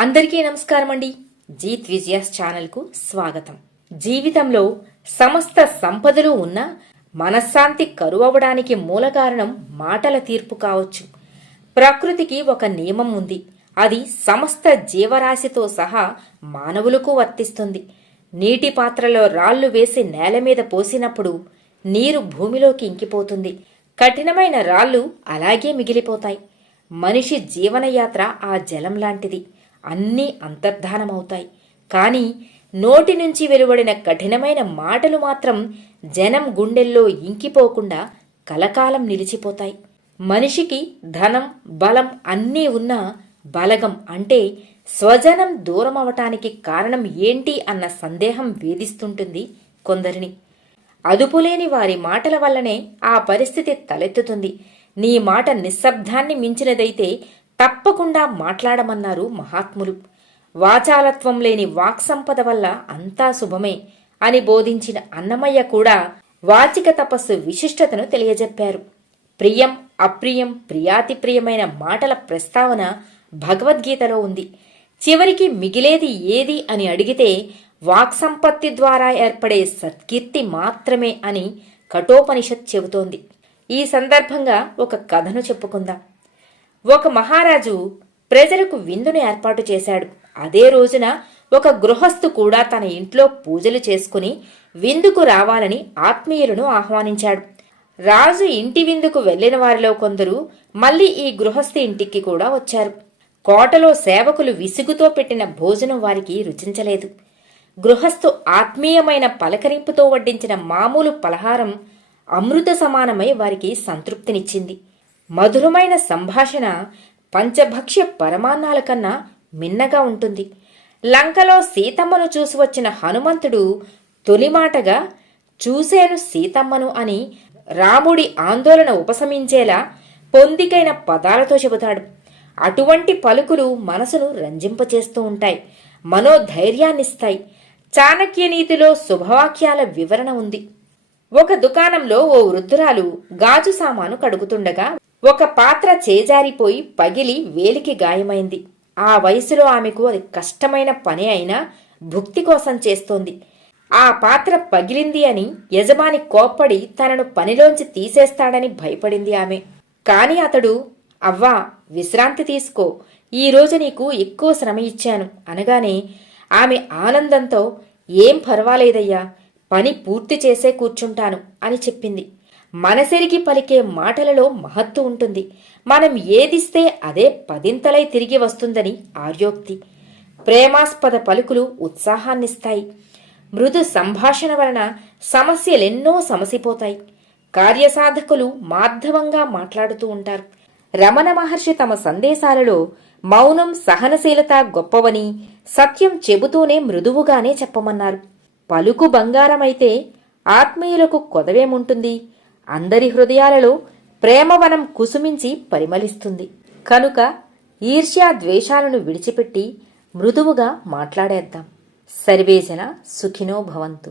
అందరికీ నమస్కారం అండి. జీత్ విజయాస్ ఛానల్కు స్వాగతం. జీవితంలో సమస్త సంపదలు ఉన్నా మనశ్శాంతి కరువవడానికి మూల కారణం మాటల తీర్పు కావచ్చు. ప్రకృతికి ఒక నియమం ఉంది. అది సమస్త జీవరాశితో సహా మానవులకు వర్తిస్తుంది. నీటి పాత్రలో రాళ్లు వేసి నేల మీద పోసినప్పుడు నీరు భూమిలోకి ఇంకిపోతుంది. కఠినమైన రాళ్లు అలాగే మిగిలిపోతాయి. మనిషి జీవనయాత్ర ఆ జలం లాంటిది. అన్నీ అంతర్ధానమవుతాయి. కానీ నోటి నుంచి వెలువడిన కఠినమైన మాటలు మాత్రం జనం గుండెల్లో ఇంకిపోకుండా కలకాలం నిలిచిపోతాయి. మనిషికి ధనం, బలం అన్నీ ఉన్నా బలగం అంటే స్వజనం దూరమవటానికి కారణం ఏంటి అన్న సందేహం వేధిస్తుంటుంది కొందరిని. అదుపులేని వారి మాటల వల్లనే ఆ పరిస్థితి తలెత్తుతుంది. నీ మాట నిశ్శబ్దాన్ని మించినదైతే తప్పకుండా మాట్లాడమన్నారు మహాత్ములు. వాచాలత్వం లేని వాక్సంపద వల్ల అంతా శుభమే అని బోధించిన అన్నమయ్య కూడా వాచిక తపస్సు విశిష్టతను తెలియజెప్పారు. ప్రియం, అప్రియం, ప్రియాతి ప్రియమైన మాటల ప్రస్తావన భగవద్గీతలో ఉంది. చివరికి మిగిలేది ఏది అని అడిగితే వాక్సంపత్తి ద్వారా ఏర్పడే సత్కీర్తి మాత్రమే అని కఠోపనిషత్ చెబుతోంది. ఈ సందర్భంగా ఒక కథను చెప్పుకుందాం. ఒక మహారాజు ప్రజలకు విందును ఏర్పాటు చేశాడు. అదే రోజున ఒక గృహస్థు కూడా తన ఇంట్లో పూజలు చేసుకుని విందుకు రావాలని ఆత్మీయులను ఆహ్వానించాడు. రాజు ఇంటి విందుకు వెళ్లిన వారిలో కొందరు మళ్లీ ఈ గృహస్థి ఇంటికి కూడా వచ్చారు. కోటలో సేవకులు విసుగుతో పెట్టిన భోజనం వారికి రుచించలేదు. గృహస్థు ఆత్మీయమైన పలకరింపుతో వడ్డించిన మామూలు పలహారం అమృత సమానమై వారికి సంతృప్తినిచ్చింది. మధురమైన సంభాషణ పంచభక్ష్య పరమాన్నాల కన్నా మిన్నగా ఉంటుంది. లంకలో సీతమ్మను చూసి వచ్చిన హనుమంతుడు తొలిమాటగా చూసేను సీతమ్మను అని రాముడి ఆందోళన ఉపశమించేలా పొందికైన పదాలతో చెబుతాడు. అటువంటి పలుకులు మనసును రంజింపచేస్తూ ఉంటాయి, మనోధైర్యాన్నిస్తాయి. చాణక్యనీతిలో శుభవాక్యాల వివరణ ఉంది. ఒక దుకాణంలో ఓ వృద్ధురాలు గాజు సామాను కడుగుతుండగా ఒక పాత్ర చేజారిపోయి పగిలి వేలికి గాయమైంది. ఆ వయసులో ఆమెకు అది కష్టమైన పని అయినా భుక్తి కోసం చేస్తోంది. ఆ పాత్ర పగిలింది అని యజమాని కోప్పడి తనను పనిలోంచి తీసేస్తాడని భయపడింది ఆమె. కాని అతడు, అవ్వా విశ్రాంతి తీసుకో, ఈరోజు నీకు ఎక్కువ శ్రమ ఇచ్చాను అనగానే ఆమె ఆనందంతో, ఏం పర్వాలేదయ్యా, పని పూర్తి చేసే కూర్చుంటాను అని చెప్పింది. మనసెరిగి పలికే మాటలలో మహత్తు ఉంటుంది. మనం ఏదిస్తే అదే పదింతలై తిరిగి వస్తుందని ఆర్యోక్తి. ప్రేమాస్పద పలుకులు ఉత్సాహాన్నిస్తాయి. మృదు సంభాషణ వలన సమస్యలెన్నో సమసిపోతాయి. కార్యసాధకులు మాధవంగా మాట్లాడుతూ ఉంటారు. రమణ మహర్షి తమ సందేశాలలో మౌనం, సహనశీలత గొప్పవని, సత్యం చెబుతూనే మృదువుగానే చెప్పమన్నారు. పలుకు బంగారమైతే ఆత్మీయులకు కొదవేముంటుంది? అందరి హృదయాలలో ప్రేమవనం కుసుమించి పరిమళిస్తుంది. కనుక ఈర్ష్యా ద్వేషాలను విడిచిపెట్టి మృదువుగా మాట్లాడేద్దాం. సర్వేజన సుఖినో భవంతు.